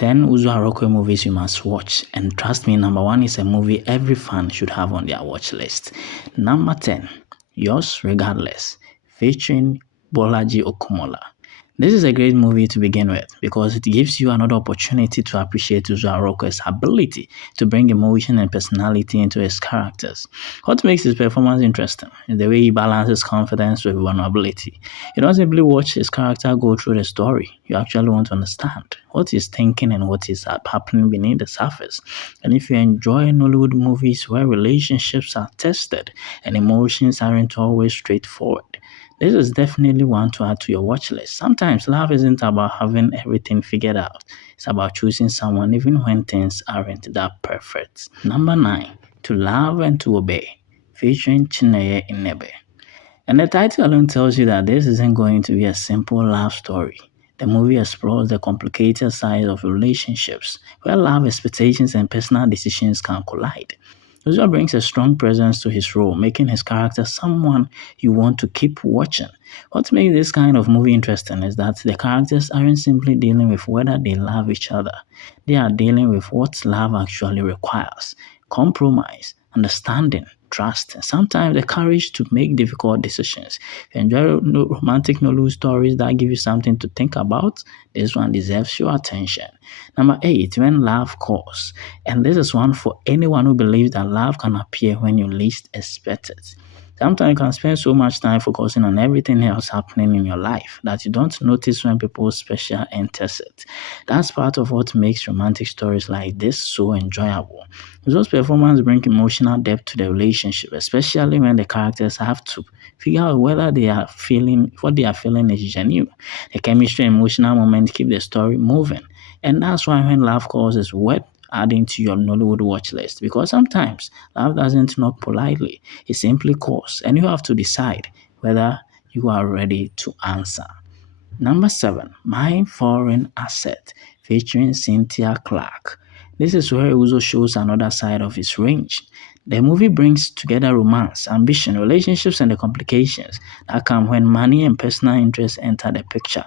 10 Uzor Arukwe movies you must watch. And trust me, number 1 is a movie every fan should have on their watch list. Number 10, Yours Regardless, featuring Bolaji Okumola. This is a great movie to begin with because it gives you another opportunity to appreciate Uzor Arukwe's ability to bring emotion and personality into his characters. What makes his performance interesting is the way he balances confidence with vulnerability. You don't simply watch his character go through the story, you actually want to understand what he's thinking and what is happening beneath the surface. And if you enjoy Nollywood movies where relationships are tested and emotions aren't always straightforward, this is definitely one to add to your watch list. Sometimes love isn't about having everything figured out. It's about choosing someone even when things aren't that perfect. Number 9, To Love and to Obey, featuring Chineye Inebe. And the title alone tells you that this isn't going to be a simple love story. The movie explores the complicated side of relationships, where love expectations and personal decisions can collide. Uzor brings a strong presence to his role, making his character someone you want to keep watching. What makes this kind of movie interesting is that the characters aren't simply dealing with whether they love each other. They are dealing with what love actually requires: compromise, understanding, trust, and sometimes the courage to make difficult decisions. If you enjoy romantic Nollywood stories that give you something to think about, this one deserves your attention. Number 8, When Love Calls. And this is one for anyone who believes that love can appear when you least expect it. Sometimes you can spend so much time focusing on everything else happening in your life that you don't notice when people special enters it. That's part of what makes romantic stories like this so enjoyable. Those performances bring emotional depth to the relationship, especially when the characters have to figure out whether what they are feeling is genuine. The chemistry and emotional moments keep the story moving. And that's why When Love Calls is worth adding to your Nollywood watch list, because sometimes love doesn't knock politely, it simply calls, and you have to decide whether you are ready to answer. Number 7, My Foreign Asset, featuring Cynthia Clark. This is where Uzo shows another side of his range. The movie brings together romance, ambition, relationships, and the complications that come when money and personal interests enter the picture.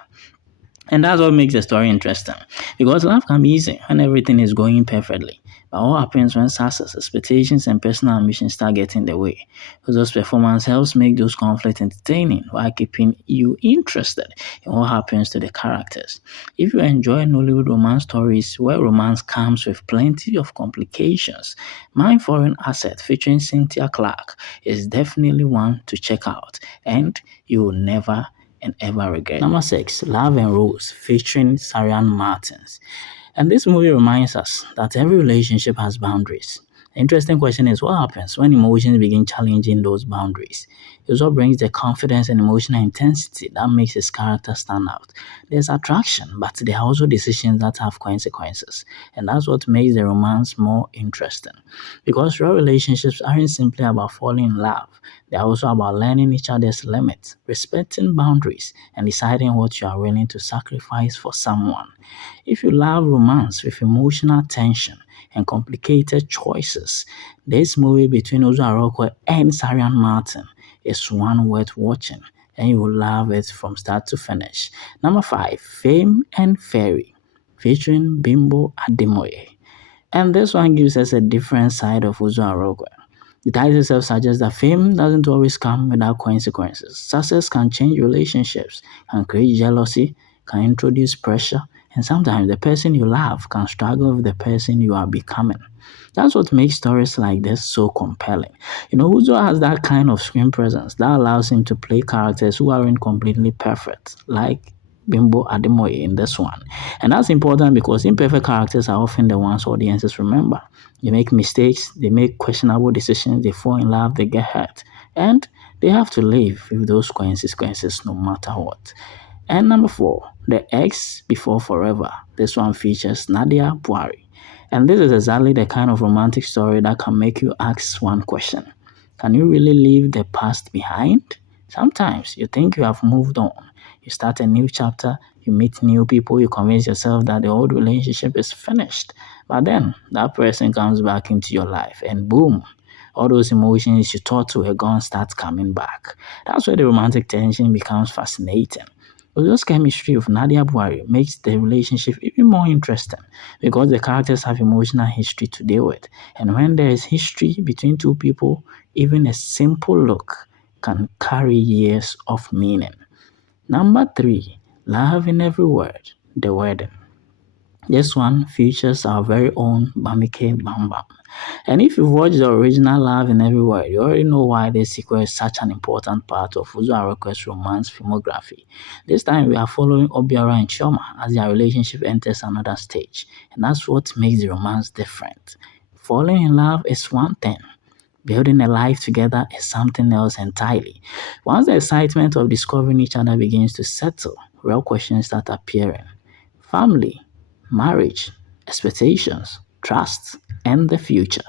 And that's what makes the story interesting. Because life can be easy when everything is going perfectly. But what happens when success, expectations, and personal ambitions start getting in the way? Those performance helps make those conflicts entertaining while keeping you interested in what happens to the characters. If you enjoy Nollywood romance stories where romance comes with plenty of complications, My Foreign Asset featuring Cynthia Clark is definitely one to check out, and you will never and ever regret. Number 6, Love and Rose, featuring Sarian Martins. And this movie reminds us that every relationship has boundaries. The interesting question is, what happens when emotions begin challenging those boundaries? It also brings the confidence and emotional intensity that makes his character stand out. There's attraction, but there are also decisions that have consequences. And that's what makes the romance more interesting. Because real relationships aren't simply about falling in love. They're also about learning each other's limits, respecting boundaries, and deciding what you are willing to sacrifice for someone. If you love romance with emotional tension and complicated choices, this movie between Uzor Arukwe and Sarian Martin is one worth watching, and you will love it from start to finish. Number 5, Fame and Fairy, featuring Bimbo Ademoye. And this one gives us a different side of Uzor Arukwe. The title itself suggests that fame doesn't always come without consequences. Success can change relationships, can create jealousy, can introduce pressure, and sometimes the person you love can struggle with the person you are becoming. That's what makes stories like this so compelling. Uzo has that kind of screen presence that allows him to play characters who aren't completely perfect, like Bimbo Ademoye in this one. And that's important because imperfect characters are often the ones audiences remember. They make mistakes, they make questionable decisions, they fall in love, they get hurt. And they have to live with those consequences no matter what. And number 4, The Ex Before Forever. This one features Nadia Buhari. And this is exactly the kind of romantic story that can make you ask one question. Can you really leave the past behind? Sometimes you think you have moved on. You start a new chapter, you meet new people, you convince yourself that the old relationship is finished. But then that person comes back into your life and boom, all those emotions you thought were gone start coming back. That's where the romantic tension becomes fascinating. Uzo's chemistry with Nadia Buhari makes the relationship even more interesting because the characters have emotional history to deal with. And when there is history between two people, even a simple look can carry years of meaning. Number three, love in every word, the wedding. This one features our very own Bamike Bambam. And if you've watched the original Love in Every Word, you already know why this sequel is such an important part of Uzor Arukwe's romance filmography. This time we are following Obiora and Chioma as their relationship enters another stage. And that's what makes the romance different. Falling in love is one thing. Building a life together is something else entirely. Once the excitement of discovering each other begins to settle, real questions start appearing. Family, marriage, expectations, trust, and the future.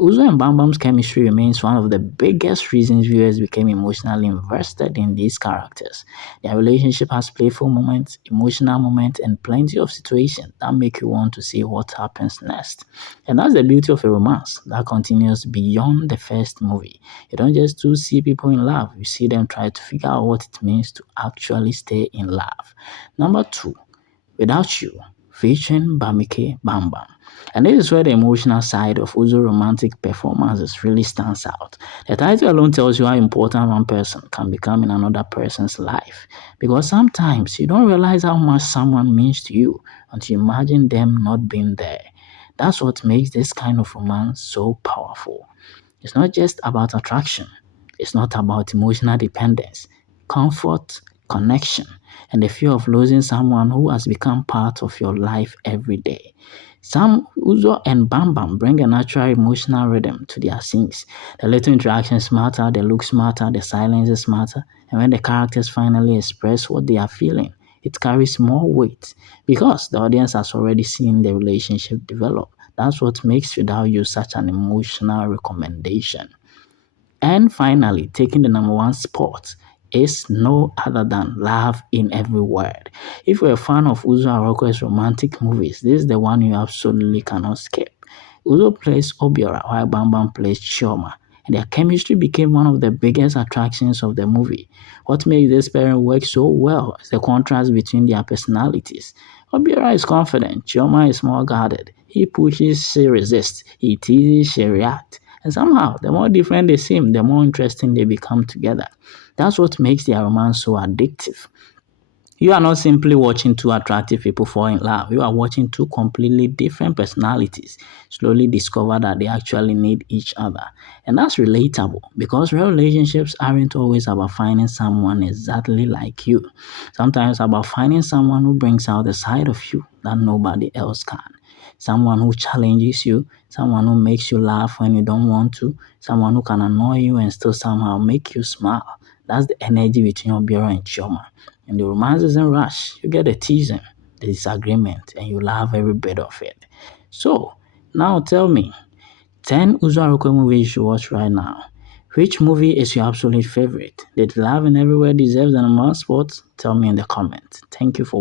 Uzo and Bambam's chemistry remains one of the biggest reasons viewers became emotionally invested in these characters. Their relationship has playful moments, emotional moments, and plenty of situations that make you want to see what happens next. And that's the beauty of a romance that continues beyond the first movie. You don't just see people in love, you see them try to figure out what it means to actually stay in love. Number two, Without You, featuring Bamike Bambam. And this is where the emotional side of Uzo's romantic performances really stands out. The title alone tells you how important one person can become in another person's life. Because sometimes you don't realize how much someone means to you until you imagine them not being there. That's what makes this kind of romance so powerful. It's not just about attraction. It's not about emotional dependence, comfort, connection, and the fear of losing someone who has become part of your life every day. Sam Uzo and Bam Bam bring a natural emotional rhythm to their scenes. The little interactions matter, the looks matter, the silences matter, and when the characters finally express what they are feeling, it carries more weight because the audience has already seen the relationship develop. That's what makes Without You such an emotional recommendation. And finally, taking the number one spot is no other than Love in Every Word. If you're a fan of Uzor Arukwe's romantic movies, this is the one you absolutely cannot skip. Uzo plays Obiora while Bam Bam plays Chioma, and their chemistry became one of the biggest attractions of the movie. What makes this pairing work so well is the contrast between their personalities. Obiora is confident, Chioma is more guarded. He pushes, she resists. He teases, she reacts. And somehow, the more different they seem, the more interesting they become together. That's what makes their romance so addictive. You are not simply watching two attractive people fall in love. You are watching two completely different personalities slowly discover that they actually need each other. And that's relatable because real relationships aren't always about finding someone exactly like you. Sometimes about finding someone who brings out the side of you that nobody else can. Someone who challenges you, someone who makes you laugh when you don't want to, someone who can annoy you and still somehow make you smile. That's the energy between Obiora and Chioma. And the romance isn't rush. You get the teasing, the disagreement, and you love every bit of it. So, now tell me, 10 Uzor Arukwe movies you should watch right now. Which movie is your absolute favorite? Did Love in Everywhere deserve the number one spot? Tell me in the comments. Thank you for